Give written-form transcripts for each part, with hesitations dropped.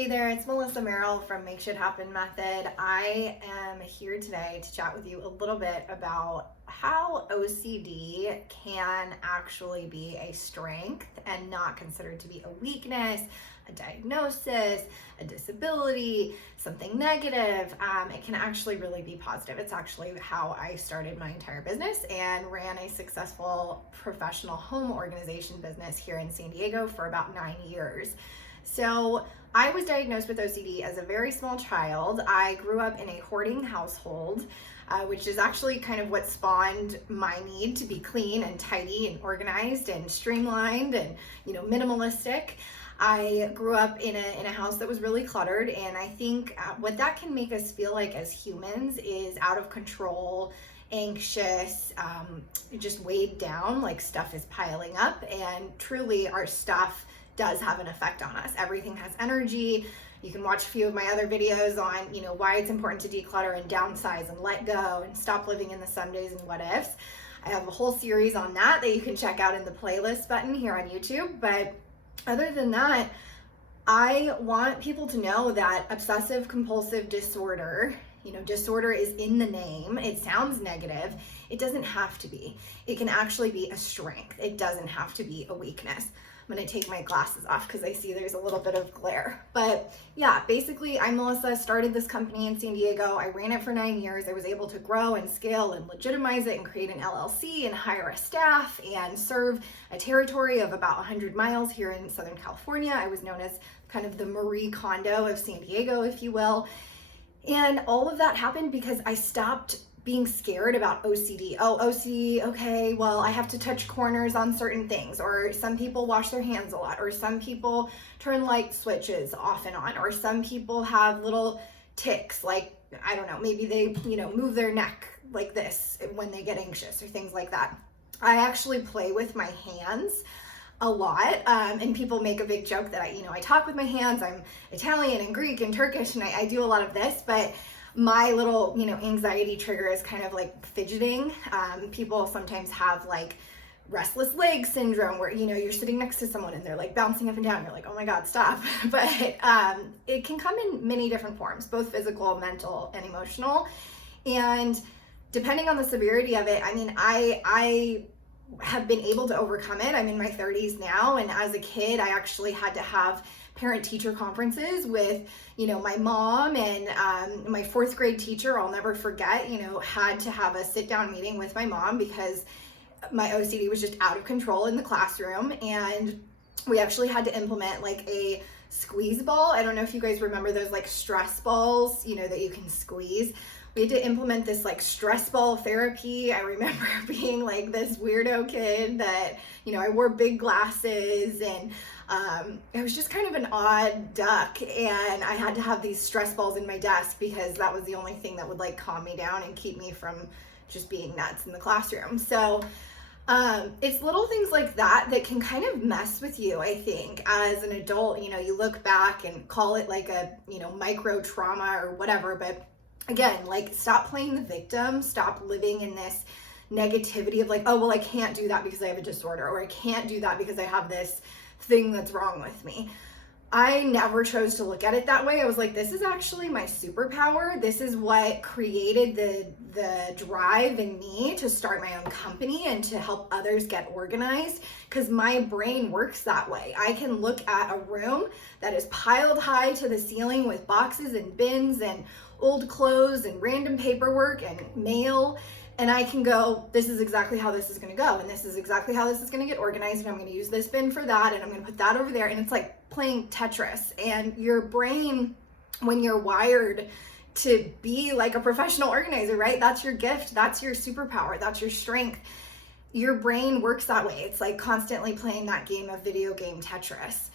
Hey there, it's Melissa Merrill from Make Shit Happen Method. I am here today to chat with you a little bit about how OCD can actually be a strength and not considered to be a weakness, a diagnosis, a disability, something negative. It can actually really be positive. It's actually how I started my entire business and ran a successful professional home organization business here in San Diego for about 9 years. So I was diagnosed with OCD as a very small child. I grew up in a hoarding household, which is actually kind of what spawned my need to be clean and tidy and organized and streamlined and, minimalistic. I grew up in a house that was really cluttered, and I think what that can make us feel like as humans is out of control, anxious, just weighed down, like stuff is piling up, and truly our stuff does have an effect on us. Everything has energy. You can watch a few of my other videos on, why it's important to declutter and downsize and let go and stop living in the somedays and what ifs. I have a whole series on that you can check out in the playlist button here on YouTube. But other than that, I want people to know that obsessive compulsive disorder, disorder is in the name. It sounds negative. It doesn't have to be. It can actually be a strength. It doesn't have to be a weakness. I'm gonna take my glasses off because I see there's a little bit of glare. But yeah, basically I'm Melissa, started this company in San Diego. I ran it for 9 years. I was able to grow and scale and legitimize it and create an LLC and hire a staff and serve a territory of about 100 miles here in Southern California. I was known as kind of the Marie Kondo of San Diego, if you will. And all of that happened because I stopped being scared about OCD. Oh, OCD, okay, well, I have to touch corners on certain things, or some people wash their hands a lot, or some people turn light switches off and on, or some people have little tics, like, I don't know, maybe they, move their neck like this when they get anxious or things like that. I actually play with my hands a lot, and people make a big joke that I talk with my hands. I'm Italian and Greek and Turkish, and I do a lot of this, but my little, anxiety trigger is kind of like fidgeting. People sometimes have like restless leg syndrome where, you're sitting next to someone and they're like bouncing up and down. You're like, oh my God, stop. But it can come in many different forms, both physical, mental, and emotional. And depending on the severity of it, I have been able to overcome it. I'm in my 30s now. And as a kid, I actually had to have parent-teacher conferences with, my mom and my fourth grade teacher. I'll never forget, had to have a sit-down meeting with my mom because my OCD was just out of control in the classroom. And we actually had to implement like a squeeze ball. I don't know if you guys remember those like stress balls, that you can squeeze. We had to implement this like stress ball therapy. I remember being like this weirdo kid that, I wore big glasses and I was just kind of an odd duck, and I had to have these stress balls in my desk because that was the only thing that would like calm me down and keep me from just being nuts in the classroom. So it's little things like that can kind of mess with you, I think, as an adult. You look back and call it like a, micro trauma or whatever, but again, like stop playing the victim, stop living in this negativity of like, oh, well, I can't do that because I have a disorder, or I can't do that because I have this thing that's wrong with me. I never chose to look at it that way. I was like, this is actually my superpower. This is what created the drive in me to start my own company and to help others get organized, because my brain works that way. I can look at a room that is piled high to the ceiling with boxes and bins and old clothes and random paperwork and mail, and I can go, this is exactly how this is going to go, and this is exactly how this is going to get organized, and I'm going to use this bin for that, and I'm going to put that over there. And it's like playing Tetris. And your brain, when you're wired to be like a professional organizer, right? That's your gift. That's your superpower. That's your strength. Your brain works that way. It's like constantly playing that game of video game Tetris.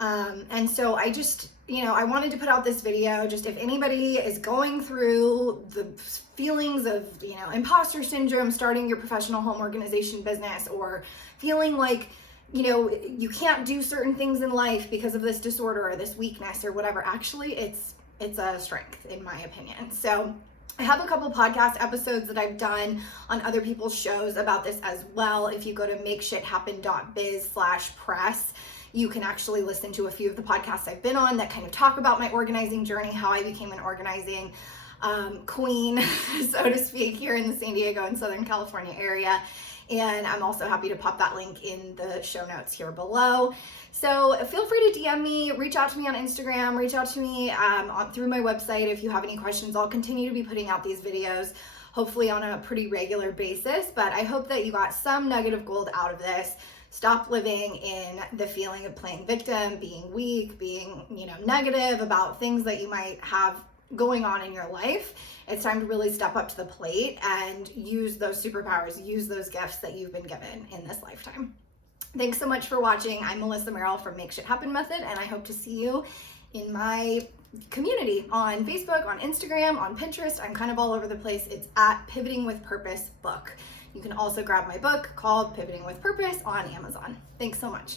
And so I just, I wanted to put out this video, just if anybody is going through the feelings of, imposter syndrome, starting your professional home organization business, or feeling like, you can't do certain things in life because of this disorder or this weakness or whatever. Actually, it's a strength, in my opinion. So I have a couple podcast episodes that I've done on other people's shows about this as well. If you go to makeshithappen.biz/press, You can actually listen to a few of the podcasts I've been on that kind of talk about my organizing journey, how I became an organizing queen, so to speak, here in the San Diego and Southern California area. And I'm also happy to pop that link in the show notes here below. So feel free to DM me, reach out to me on Instagram, reach out to me through my website if you have any questions. I'll continue to be putting out these videos, hopefully on a pretty regular basis, but I hope that you got some nugget of gold out of this. Stop living in the feeling of playing victim, being weak, being, negative about things that you might have going on in your life. It's time to really step up to the plate and use those superpowers, use those gifts that you've been given in this lifetime. Thanks so much for watching. I'm Melissa Merrill from Make Shit Happen Method, and I hope to see you in my community on Facebook, on Instagram, on Pinterest. I'm kind of all over the place. It's at Pivoting with Purpose Book. You can also grab my book called Pivoting with Purpose on Amazon. Thanks so much.